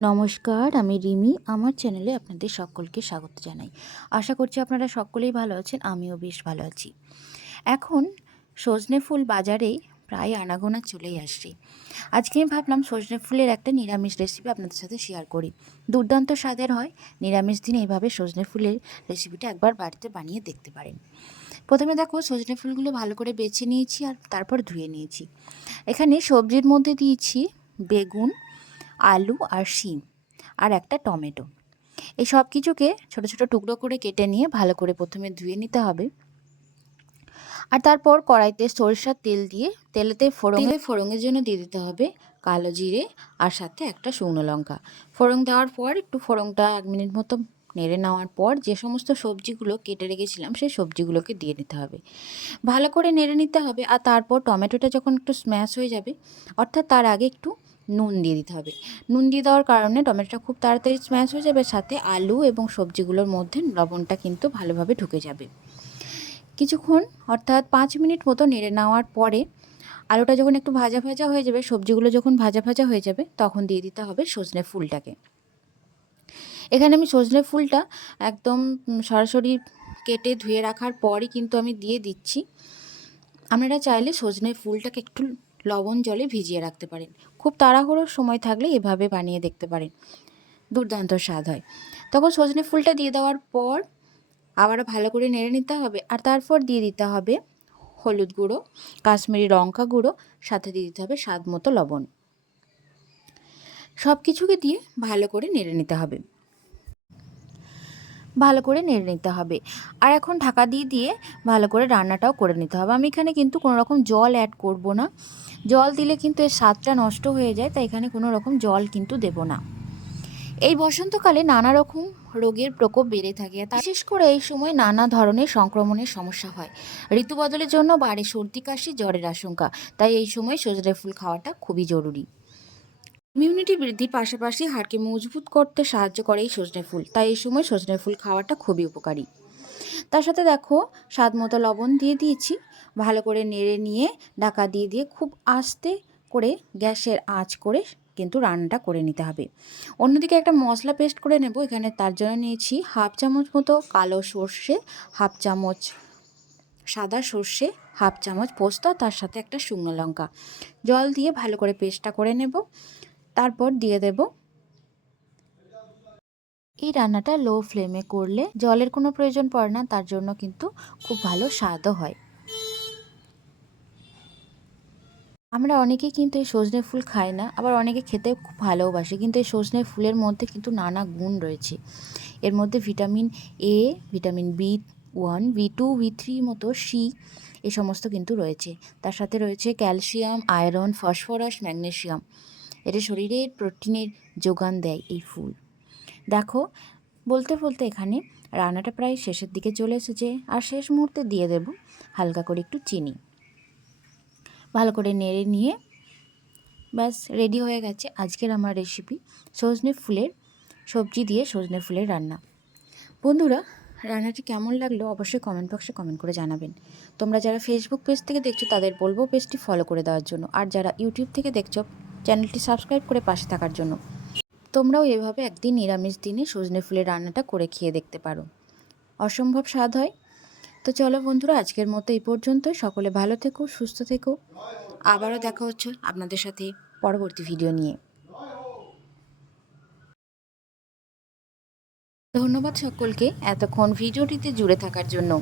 নমস্কার, আমি রিমি। আমার চ্যানেলে আপনাদের সকলকে স্বাগত জানাই। আশা করছি আপনারা সকলেই ভালো আছেন। আমিও বেশ ভালো আছি। এখন সজনে ফুল বাজারে প্রায় আনাগোনা চলেই আসছে। আজকে আমি ভাবলাম সজনে ফুলের একটা নিরামিষ রেসিপি আপনাদের সাথে শেয়ার করি। দুর্দান্ত স্বাদের হয়। নিরামিষ দিনে এইভাবে সজনে ফুলের রেসিপিটা একবার বাড়িতে বানিয়ে দেখতে পারেন। প্রথমে দেখো সজনে ফুলগুলো ভালো করে বেছে নিয়েছি আর তারপর ধুয়ে নিয়েছি। এখানে সবজির মধ্যে দিয়েছি বেগুন, আলু আর শিম আর একটা টমেটো। এই সব কিছুকে ছোটো ছোটো টুকরো করে কেটে নিয়ে ভালো করে প্রথমে ধুয়ে নিতে হবে। আর তারপর কড়াইতে সরিষার তেল দিয়ে তেলেতে ফোড়নের জন্য দিয়ে দিতে হবে কালো জিরে আর সাথে একটা শুকনো লঙ্কা। ফোড়ন দেওয়ার পর একটু ফোড়নটা 1 মিনিট মতো নেড়ে নেওয়ার পর যে সমস্ত সবজিগুলো কেটে রেখেছিলাম সেই সবজিগুলোকে দিয়ে নিতে হবে। ভালো করে নেড়ে নিতে হবে। আর তারপর টমেটোটা যখন একটু স্ম্যাশ হয়ে যাবে, অর্থাৎ তার আগে একটু নুন দিয়ে দিতে হবে। নুন দিয়ে দেওয়ার কারণে টমেটোটা খুব তাড়াতাড়ি স্ম্যাশ হয়ে যাবে, সাথে আলু এবং সবজিগুলোর মধ্যে লবণটা কিন্তু ভালোভাবে ঢুকে যাবে। কিছুক্ষণ অর্থাৎ 5 মিনিট মতো নেড়ে নেওয়ার পরে আলুটা যখন একটু ভাজা ভাজা হয়ে যাবে, সবজিগুলো যখন ভাজা ভাজা হয়ে যাবে, তখন দিয়ে দিতে হবে সজনে ফুলটাকে। এখানে আমি সজনে ফুলটা একদম সরাসরি কেটে ধুয়ে রাখার পরই কিন্তু আমি দিয়ে দিচ্ছি। আপনারা চাইলে সজনে ফুলটাকে একটু লবণ জলে ভিজিয়ে রাখতে পারেন। খুব তাড়াহুড়োর সময় থাকলে এভাবে বানিয়ে দেখতে পারেন, দুর্দান্ত স্বাদ হয়। তখন সজনে ফুলটা দিয়ে দেওয়ার পর আবারও ভালো করে নেড়ে নিতে হবে। আর তারপর দিয়ে দিতে হবে হলুদ গুঁড়ো, কাশ্মীরি লঙ্কা গুঁড়ো, সাথে দিয়ে দিতে হবে স্বাদ মতো লবণ। সব কিছুকে দিয়ে ভালো করে নেড়ে নিতে হবে। ভালো করে নেড়ে নিতে হবে। আর এখন ঢাকা দিয়ে দিয়ে ভালো করে রান্নাটাও করে নিতে হবে। আমি এখানে কিন্তু কোনো রকম জল অ্যাড করব না। জল দিলে কিন্তু এর স্বাদটা নষ্ট হয়ে যায়, তাই এখানে কোনো রকম জল কিন্তু দেব না। এই বসন্তকালে নানা রকম রোগের প্রকোপ বেড়ে থাকে, বিশেষ করে এই সময় নানা ধরনের সংক্রমণের সমস্যা হয়। ঋতু বদলের জন্য বাড়ে সর্দি, কাশি, জ্বরের আশঙ্কা। তাই এই সময় সজনে ফুল খাওয়াটা খুবই জরুরি। ইমিউনিটি বৃদ্ধির পাশাপাশি হাড়কে মজবুত করতে সাহায্য করে এই সজনে ফুল, তাই এই সময় সজনে ফুল খাওয়াটা খুবই উপকারী। তার সাথে দেখো স্বাদ মতো লবণ দিয়ে দিয়েছি। ভালো করে নেড়ে নিয়ে ঢাকা দিয়ে দিয়ে খুব আস্তে করে গ্যাসের আঁচ করে কিন্তু রান্নাটা করে নিতে হবে। অন্যদিকে একটা মশলা পেস্ট করে নেব। এখানে তার জন্য নিয়েছি 1/2 চামচ মতো কালো সর্ষে, 1/2 চামচ সাদা সর্ষে, 1/2 চামচ পোস্ত, তার সাথে একটা শুকনো লঙ্কা। জল দিয়ে ভালো করে পেস্টটা করে নেব। তারপর দিয়ে দেব। এই রান্নাটা লো ফ্লেমে করলে জলের কোনো প্রয়োজন পড়ে না, তার জন্য কিন্তু খুব ভালো স্বাদও হয়। আমরা অনেকেই কিন্তু এই সজনে ফুল খাই না, আবার অনেকে খেতে খুব ভালোবাসে। কিন্তু এই সজনে ফুলের মধ্যে কিন্তু নানা গুণ রয়েছে। এর মধ্যে vitamin A, vitamin B one, B2, বি3 মতো সি এ সমস্ত কিন্তু রয়েছে। তার সাথে রয়েছে ক্যালসিয়াম, আয়রন, ফসফরাস, ম্যাগনেসিয়াম। এটা শরীরের প্রোটিনের যোগান দেয় এই ফুল। দেখো বলতে বলতে এখানে রান্নাটা প্রায় শেষের দিকে চলে এসেছে। আর শেষ মুহূর্তে দিয়ে দেব হালকা করে একটু চিনি। ভালো করে নেড়ে নিয়ে ব্যাস রেডি হয়ে গেছে আজকের আমার রেসিপি, সজনে ফুলের সবজি দিয়ে সজনে ফুলের রান্না। বন্ধুরা, রান্নাটি কেমন লাগলো অবশ্যই কমেন্ট বক্সে কমেন্ট করে জানাবেন। তোমরা যারা ফেসবুক পেজ থেকে দেখছো তাদের বলবো পেজটি ফলো করে দেওয়ার জন্য। আর যারা ইউটিউব থেকে দেখছো চ্যানেলটি সাবস্ক্রাইব করে পাশে থাকার জন্য। তোমরাও এভাবে একদিন নিরামিষ দিনে সজনে ফুলের রান্নাটা করে খেয়ে দেখতে পারো, অসম্ভব স্বাদ হয়। তো চলো বন্ধুরা, আজকের মতো এই পর্যন্তই। সকলে ভালো থেকো, সুস্থ থেকো। আবারও দেখা হচ্ছে আপনাদের সাথে পরবর্তী ভিডিও নিয়ে। ধন্যবাদ সকলকে এতক্ষণ ভিডিওটিতে জুড়ে থাকার জন্য।